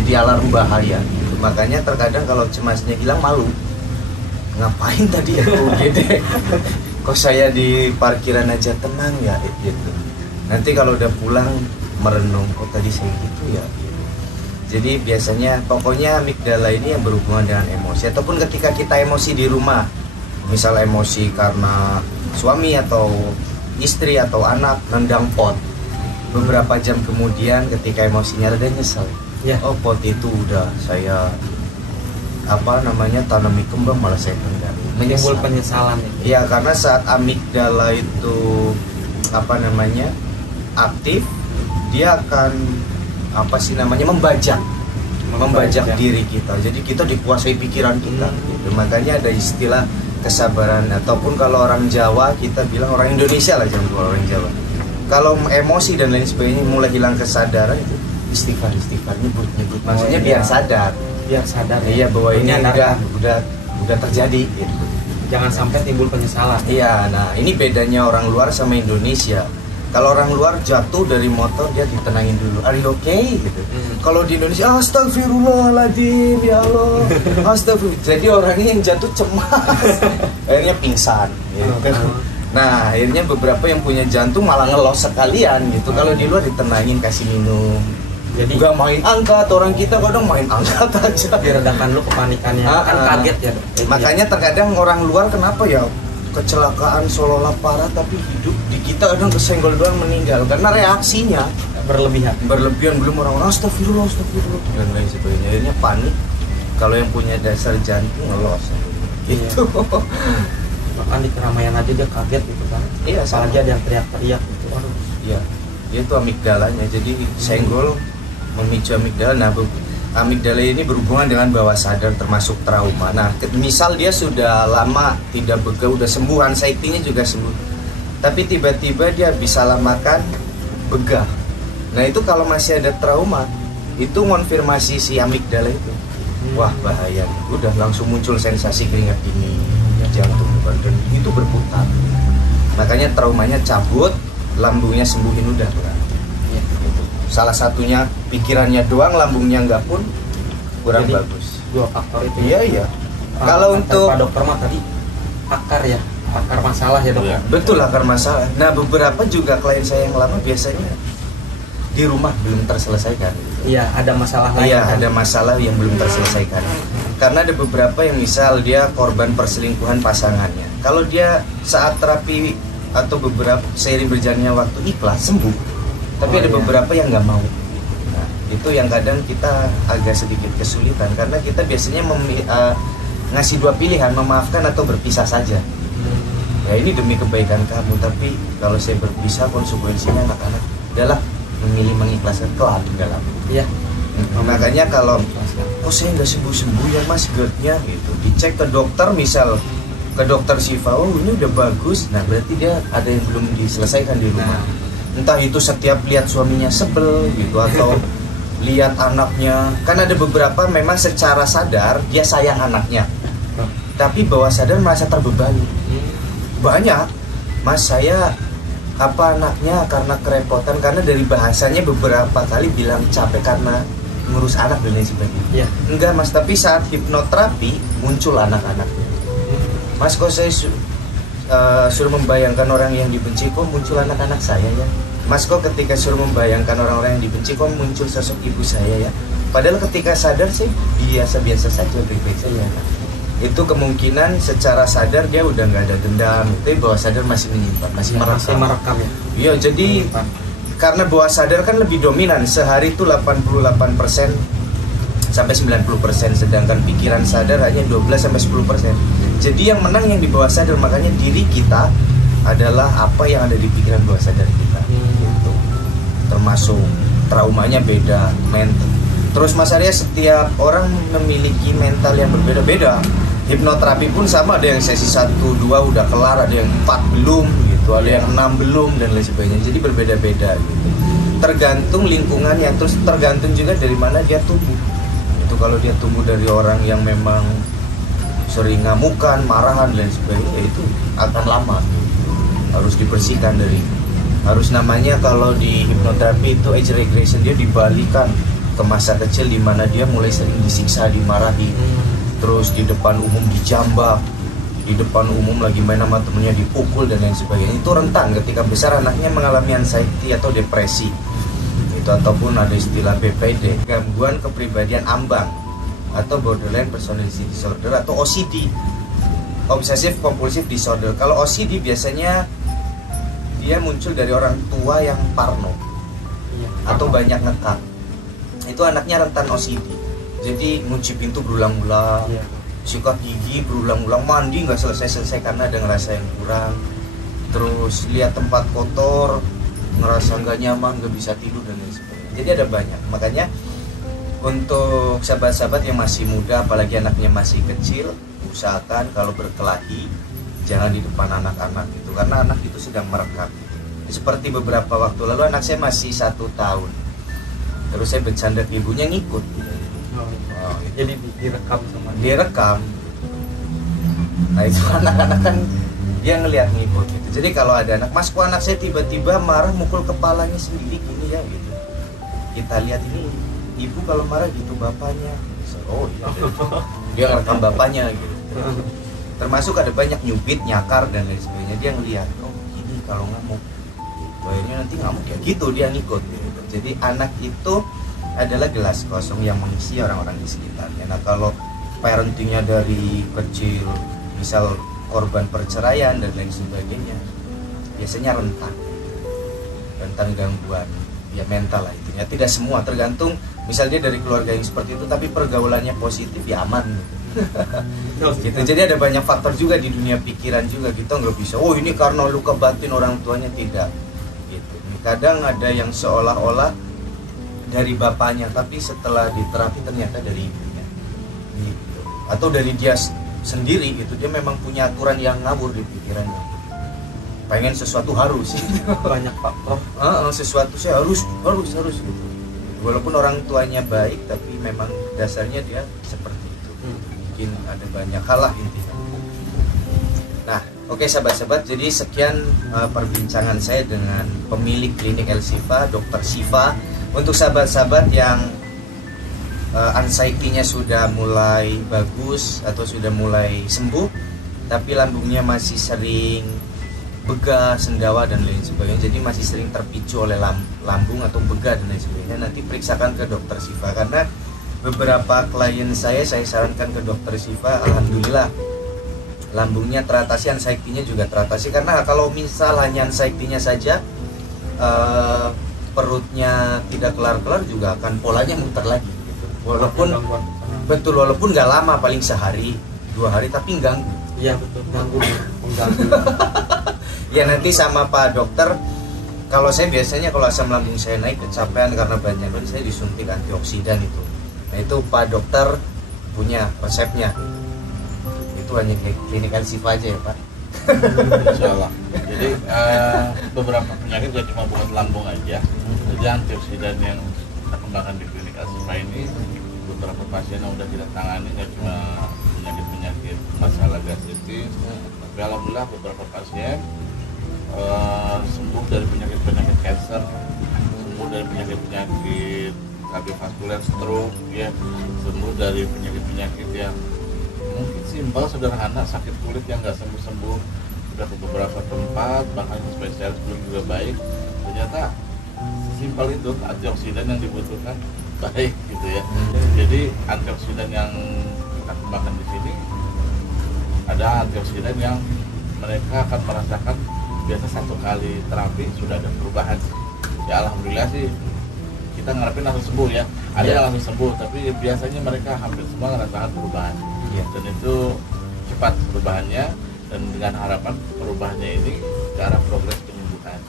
jadi alarm bahaya gitu. Makanya terkadang kalau cemasnya hilang malu, ngapain tadi aku gede kok saya di parkiran aja tenang ya gitu. Nanti kalau udah pulang merenung, kok tadi saya gitu ya gitu. Jadi biasanya pokoknya amigdala ini yang berhubungan dengan emosi, ataupun ketika kita emosi di rumah, misal emosi karena suami atau istri atau anak nendang pot, beberapa jam kemudian ketika emosinya reda nyesel ya. Oh, pot itu udah saya tanami kembang malah saya tendang, menimbul penyesalan ya. Karena saat amigdala itu aktif, dia akan membajak diri kita. Jadi kita dikuasai pikiran kita gitu. Makanya ada istilah kesabaran, ataupun kalau orang Jawa kita bilang, orang Indonesia lah, jangan lupa orang Jawa, kalau emosi dan lain sebagainya mulai hilang kesadaran itu istighfar nyebut maksudnya biar sadar iya bahwa ini udah terjadi gitu. Jangan sampai timbul penyesalan. Iya, nah ini bedanya orang luar sama Indonesia. Kalau orang luar jatuh dari motor dia ditenangin dulu, are you okay gitu. Kalau di Indonesia, astagfirullahaladzim ya Allah, astagfirullah. Jadi orangnya yang jatuh cemas, akhirnya pingsan gitu. Nah akhirnya beberapa yang punya jantung malah ngelos sekalian gitu. Kalau di luar ditenangin, kasih minum. Jadi nggak main angkat, orang kita kadang main angkat aja. Diredakan lu kepanikannya, kan kaget ya. Makanya terkadang orang luar kenapa ya kecelakaan seolah-olah parah, tapi hidup di kita kadang kesenggol doang meninggal karena reaksinya berlebihan belum orang astagfirullah dan lain sebagainya. Akhirnya panik. Kalau yang punya dasar jantung ngelos gitu. Bahkan di keramaian aja dia kaget gitu kan. Iya, apalagi ada yang teriak-teriak gitu. Aduh. Iya, itu amigdalanya. Jadi senggol memicu amigdala. Nah, amigdala ini berhubungan dengan bawah sadar, termasuk trauma. Nah, misal dia sudah lama tidak begal, udah sembuh, anxiety-nya juga sembuh, tapi tiba-tiba dia bisa lamakan begah. Nah, itu kalau masih ada trauma, itu konfirmasi si amigdala itu. Wah, bahaya. Udah langsung muncul sensasi keringat dingin, jantung badan itu berputar. Makanya traumanya cabut, lambungnya sembuhin udah tuh. Salah satunya pikirannya doang, lambungnya enggak pun kurang. Jadi, bagus. Dua faktor itu. Iya. Kalau untuk Pak Dokter mah tadi akar masalah ya dok. Iya. Betul, akar masalah. Nah, beberapa juga klien saya yang lama biasanya di rumah belum terselesaikan. Iya, ada masalah lain. Iya, ada masalah yang belum terselesaikan. Karena ada beberapa yang misal dia korban perselingkuhan pasangannya. Kalau dia saat terapi atau beberapa seiring berjalannya waktu ikhlas sembuh. Tapi ada beberapa yang nggak mau. Nah, itu yang kadang kita agak sedikit kesulitan karena kita biasanya ngasih dua pilihan, memaafkan atau berpisah saja. Ya ini demi kebaikan kamu, tapi kalau saya berpisah konsekuensinya anak-anak adalah memilih mengikhlaskan kelak dalam. Iya. Makanya kalau saya nggak sembuh-sembuh ya mas GERD-nya gitu, dicek ke dokter, misal ke dokter Siva, oh ini udah bagus, nah berarti dia ada yang belum diselesaikan di rumah. Entah itu setiap lihat suaminya sebel gitu, atau lihat anaknya, kan ada beberapa memang secara sadar dia sayang anaknya, tapi bawah sadar merasa terbebani. Banyak, mas saya anaknya karena kerepotan, karena dari bahasanya beberapa kali bilang capek karena ngurus anak dan lain sebagainya. Enggak mas, tapi saat hipnoterapi muncul anak-anaknya. Mas kok saya suruh membayangkan orang yang dibenci, kok muncul anak-anak saya ya. Mas kok ketika suruh membayangkan orang-orang yang dibenci, kok muncul sosok ibu saya ya. Padahal ketika sadar sih biasa-biasa saja, baik-baik saja. Itu kemungkinan secara sadar dia udah nggak ada dendam, tapi bawah sadar masih menyimpan, masih merekam ya. Iya, jadi karena bawah sadar kan lebih dominan, sehari itu 88% sampai 90%, sedangkan pikiran sadar hanya 12 sampai 10%. Jadi yang menang yang di bawah sadar, makanya diri kita adalah apa yang ada di pikiran bawah sadar kita. Gitu. Termasuk traumanya beda, mental. Terus Mas Arya, setiap orang memiliki mental yang berbeda-beda. Hipnoterapi pun sama, ada yang sesi 1, 2 udah kelar, ada yang 4 belum gitu, ada yang 6 belum dan lain sebagainya. Jadi berbeda-beda gitu. Tergantung lingkungannya, terus tergantung juga dari mana dia tumbuh. Itu kalau dia tumbuh dari orang yang memang sering ngamukan, marahan dan sebagainya, itu akan lama. Harus dibersihkan dari, harus namanya kalau di hipnoterapi itu age regression, dia dibalikan ke masa kecil di mana dia mulai sering disiksa, dimarahi, terus di depan umum dijambak, di depan umum lagi main sama temennya dipukul dan lain sebagainya. Itu rentan ketika besar anaknya mengalami anxiety atau depresi itu, ataupun ada istilah BPD, gangguan kepribadian ambang atau borderline personality disorder atau OCD, obsessive compulsive disorder. Kalau OCD biasanya dia muncul dari orang tua yang parno atau banyak ngekang. Itu anaknya rentan OCD. Jadi ngunci pintu berulang-ulang, sikat gigi berulang-ulang, mandi nggak selesai-selesai karena ada ngerasa yang kurang, terus lihat tempat kotor ngerasa nggak nyaman, nggak bisa tidur dan lain sebagainya. Jadi ada banyak. Makanya untuk sahabat-sahabat yang masih muda, apalagi anaknya masih kecil, usahakan kalau berkelahi jangan di depan anak-anak itu, karena anak itu sedang merekam. Seperti beberapa waktu lalu anak saya masih 1 tahun, terus saya bercanda ke ibunya, ngikut. Jadi direkam sama dia rekam. Nah itu anak-anak kan dia ngelihat, ngikut gitu. Jadi kalau ada anak, mas kok anak saya tiba-tiba marah mukul kepalanya sendiri gini ya gitu, kita lihat ini ibu kalau marah gitu bapaknya. Oh iya, dia rekam bapaknya gitu. Termasuk ada banyak nyubit, nyakar dan lain sebagainya. Dia ngelihat, oh gini kalau ngamuk, akhirnya nanti ngamuk ya gitu, dia ngikut gitu. Jadi anak itu adalah gelas kosong yang mengisi orang-orang di sekitarnya. Nah kalau parentingnya dari kecil, misal korban perceraian dan lain sebagainya, biasanya rentan gangguan ya mental lah intinya. Tidak semua, tergantung. Misal dia dari keluarga yang seperti itu tapi pergaulannya positif ya aman gitu. Jadi ada banyak faktor juga di dunia pikiran juga. Kita nggak bisa, oh ini karena luka batin orang tuanya, tidak gitu. Kadang ada yang seolah-olah dari bapaknya, tapi setelah diterapi ternyata dari ibunya gitu. Atau dari dia sendiri gitu, dia memang punya aturan yang ngawur di pikirannya, pengen sesuatu harus banyak faktor. Sesuatu sih harus gitu. Walaupun orang tuanya baik, tapi memang dasarnya dia seperti itu. Mungkin ada banyak hal lah intinya. Nah, oke sahabat-sahabat, jadi sekian perbincangan saya dengan pemilik klinik El Shifa, Dr. Shifa. Untuk sahabat-sahabat yang anxiety-nya sudah mulai bagus atau sudah mulai sembuh, tapi lambungnya masih sering begah, sendawa dan lain sebagainya, jadi masih sering terpicu oleh lambung atau begah dan lain sebagainya, nanti periksakan ke Dr. Shifa. Karena beberapa klien saya sarankan ke Dr. Shifa, alhamdulillah lambungnya teratasi, anxiety-nya juga teratasi. Karena kalau misal hanya anxiety-nya saja, perutnya tidak kelar-kelar juga akan polanya muter lagi gitu. Walaupun betul, walaupun nggak lama, paling sehari 2 hari, tapi ganggu. Iya betul, mengganggu. Ya nanti sama Pak Dokter, kalau saya biasanya kalau asam lambung saya naik, kecapean karena banyak minum, saya disuntik antioksidan itu. Nah itu Pak Dokter punya resepnya. Itu hanya klinik El Shifa aja ya Pak. Insyaallah. Jadi beberapa penyakit gak cuma bukan lambung aja. Jadi antioksidan yang kita kembangkan di klinik El Shifa ini, beberapa pasien yang udah kita tangani gak cuma penyakit masalah gastritis, tapi alhamdulillah beberapa pasien sembuh dari penyakit cancer, sembuh dari penyakit kardiovaskuler, stroke, ya, sembuh dari penyakit yang mungkin simpel, sederhana, sakit kulit yang nggak sembuh-sembuh, udah ke beberapa tempat, bahkan spesialis belum juga baik, ternyata simpel itu antioksidan yang dibutuhkan baik gitu ya. Jadi antioksidan yang kita kembangkan di sini, ada antioksidan yang mereka akan merasakan biasa 1 kali terapi sudah ada perubahan. Ya alhamdulillah sih, kita ngarepin langsung sembuh ya. Ada yang langsung sembuh, tapi biasanya mereka hampir semua merasakan perubahan. Dan itu cepat perubahannya, dan dengan harapan perubahannya ini ke arah progres penyembuhan.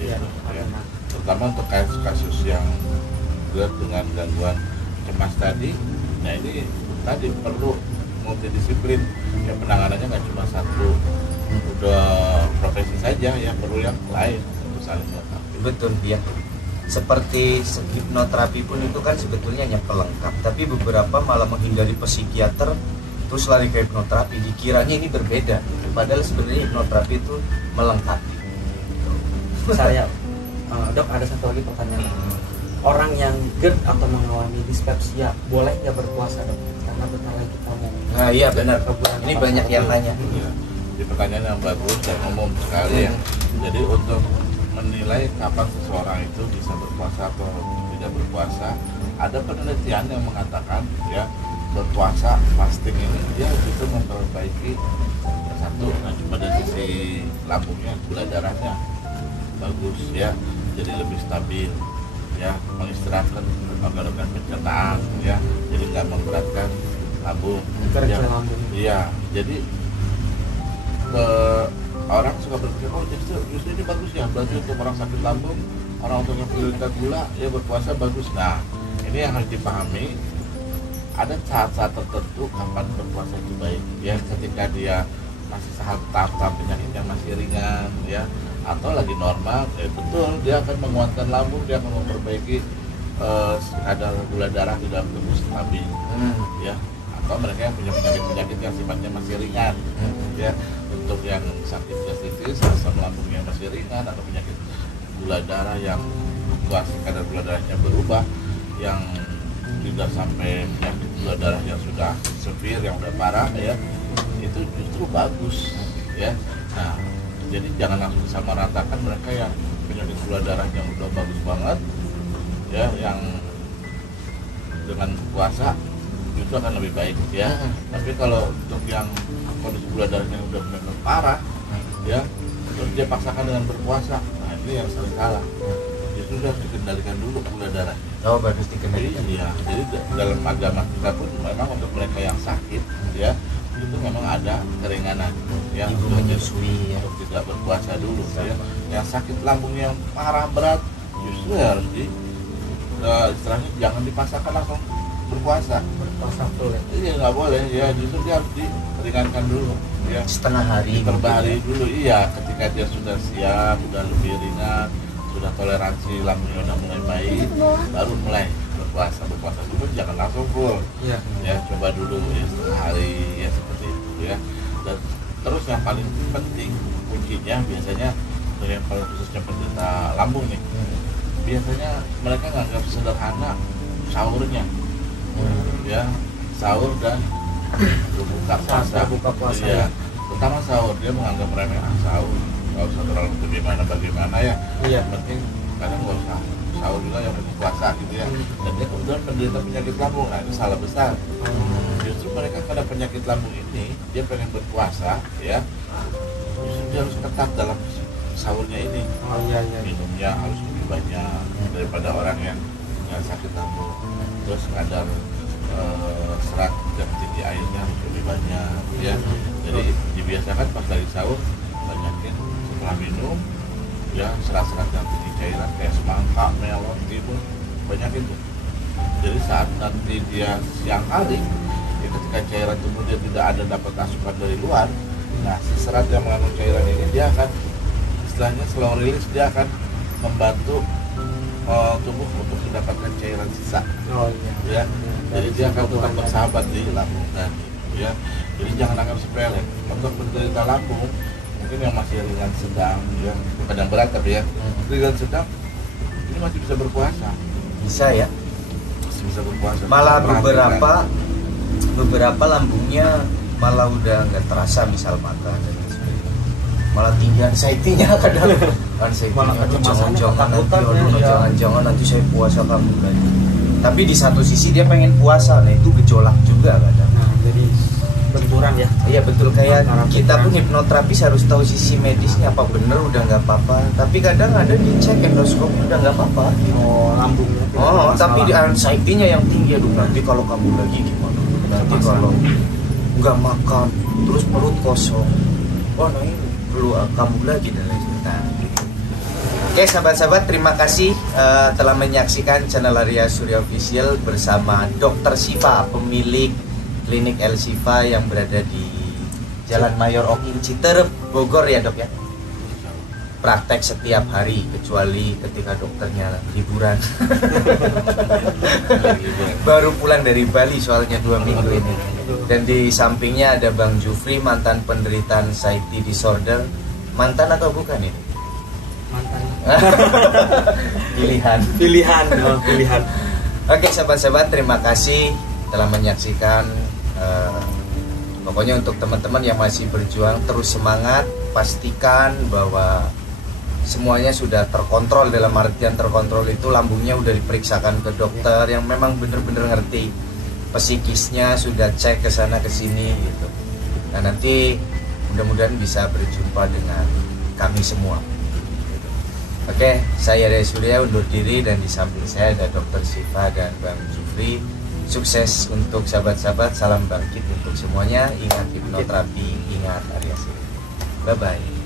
Ya. Terutama untuk kasus-kasus yang berat dengan gangguan cemas tadi, nah ini tadi perlu multidisiplin. Ya penanganannya nggak cuma satu udah profesi saja, ya perlu yang lain untuk saling melengkapi. Betul ya. Seperti hipnoterapi pun itu kan sebetulnya hanya pelengkap, tapi beberapa malah menghindari psikiater terus lari ke hipnoterapi, dikiranya ini berbeda, padahal sebenarnya hipnoterapi itu melengkapi. Saya Dok, ada satu lagi pertanyaan. orang yang GERD atau mengalami dispepsia boleh nggak berpuasa, dok? Karena bentar lagi kita mau. Nah iya benar. ke bulan Ini puasa. banyak yang tanya. Ya, di pertanyaan yang bagus dan umum sekali ya. Jadi untuk menilai kapan seseorang itu bisa berpuasa atau tidak berpuasa, ada penelitian yang mengatakan ya berpuasa fasting ini dia itu memperbaiki satu, nah pada sisi lambungnya, gula darahnya bagus ya, jadi lebih stabil ya, mengistirahatkan organ-organ pencernaan ya, jadi nggak memberatkan lambung Kerja ya. lambung. Iya, jadi orang suka berpikir oh justru ini bagus ya, berarti untuk orang sakit lambung, orang untuk yang penderita gula ya berpuasa bagus. Nah ini yang harus dipahami, ada saat-saat tertentu kapan berpuasa itu baik ya, ketika dia masih tahap penyakit yang masih ringan ya, atau lagi normal ya betul dia akan menguatkan lambung, dia akan memperbaiki kadar gula darah di dalam tubuh stabil ya, atau mereka yang punya penyakit yang sifatnya masih ringan ya, untuk yang sakit gastritis, asam lambung yang masih ringan, atau penyakit gula darah yang fluktuasi kadar gula darahnya berubah, yang tidak sampai penyakit gula darah yang sudah severe, yang udah parah ya, itu justru bagus ya. Nah jadi jangan langsung disamaratakan mereka yang penyakit gula darah yang udah bagus banget ya, yang dengan puasa itu akan lebih baik ya. Tapi kalau untuk yang kondisi gula darahnya udah benar parah ya, terus dia paksakan dengan berpuasa, nah ini yang sering salah. Justru harus dikendalikan dulu gula darah. Oh bagus dikendalikan. Iya, jadi dalam agama kita pun memang untuk mereka yang sakit ya, itu memang ada keringanan ya, Ibu menyusui ya. untuk tidak berpuasa dulu ya. Yang sakit lambung yang parah berat justru harus istilahnya jangan dipaksakan langsung berpuasa. Berpuasa full ya. Iya nggak boleh ya, justru dia harus diringankan dulu ya, Setengah hari. diperbahari dulu. Iya, ketika dia sudah siap, sudah lebih ringan, sudah toleransi lambungnya udah mulai baik, baru mulai berpuasa. Berpuasa dulu jangan langsung full Iya. ya, coba dulu ya setengah hari ya, seperti itu ya. Dan terus yang paling penting kuncinya biasanya dari yang paling khususnya penderita lambung nih, biasanya mereka nganggap sederhana sahurnya ya, sahur dan berbuka puasa. Berbuka puasa ya. Pertama sahur dia menganggap remeh, sahur nggak usah terlalu bagaimana ya, Iya. yang penting kadang nggak usah sahur juga, yang penting puasa gitu ya. Dan dia kemudian penderita penyakit lambung, nah itu salah besar. Justru mereka pada penyakit lambung ini dia pengen berpuasa ya, justru dia harus ketat dalam sahurnya ini, Oh iya iya. minumnya harus lebih banyak daripada orang yang sakit lambung. Terus kadar serat dan tinggi airnya harus lebih banyak ya. Jadi dibiasakan pas lagi sahur banyakin setelah minum ya, serat-serat yang tinggi cairan kayak semangka, melon, timun, banyakin tuh. Jadi saat nanti dia siang hari ya, ketika cairan tubuh dia tidak ada dapat asupan dari luar, nah si serat yang mengandung cairan ini dia akan istilahnya slow release, dia akan membantu tubuh untuk mendapatkan cairan sisa Oh iya. ya. Jadi dia akan tetap bersahabat di lambung tadi ya. Jadi jangan anggap sepele. Untuk penderita lambung mungkin yang masih ringan sedang ya, bukan yang berat tapi ya ringan sedang, ini masih bisa berpuasa, Bisa ya. masih bisa berpuasa. Malah Perhatikan. beberapa lambungnya malah udah nggak terasa misal makan dan lain sebagainya. Malah tinggi anxiety-nya kadang. Malah kecemasannya ketakutan ya. Jangan nanti saya puasa kamu lagi. Tapi di satu sisi dia pengen puasa, nah itu gejolak juga kadang. Nah jadi benturan ya. Iya betul, kayak Antara kita pun pikiran. hipnoterapis harus tahu sisi medisnya, apa bener udah nggak apa-apa. Tapi kadang ada dicek endoskopi udah nggak apa-apa. Oh lambungnya. tidak Oh, bermasalah. tapi di anxiety-nya yang tinggi, aduh nanti kalau kamu lagi gimana? Nanti kalau nggak makan, terus perut kosong, wah nah ini perlu kamu lagi dan lain sebagainya. Oke sahabat-sahabat, terima kasih telah menyaksikan channel Arya Surya Official bersama Dr. Siva, pemilik klinik El Siva yang berada di Jalan Mayor Okin Citerep, Bogor ya dok ya. Praktek setiap hari kecuali ketika dokternya liburan. Baru pulang dari Bali soalnya 2 minggu ini. Dan di sampingnya ada Bang Jufri, mantan penderita anxiety disorder. Mantan atau bukan ini? Mantan. Pilihan. Pilihan. Oke sahabat-sahabat, terima kasih telah menyaksikan. Pokoknya untuk teman-teman yang masih berjuang, terus semangat. Pastikan bahwa semuanya sudah terkontrol. Dalam artian terkontrol itu lambungnya udah diperiksakan ke dokter yang memang bener-bener ngerti. Psikisnya sudah cek ke sana ke sini gitu. Nah nanti mudah-mudahan bisa berjumpa dengan kami semua. Oke, saya dari Surya undur diri, dan di samping saya ada Dr. Siva dan Bang Jufri. Sukses untuk sahabat-sahabat, salam bangkit untuk semuanya. Ingat hipnoterapi, ingat Arya Siri. Bye-bye.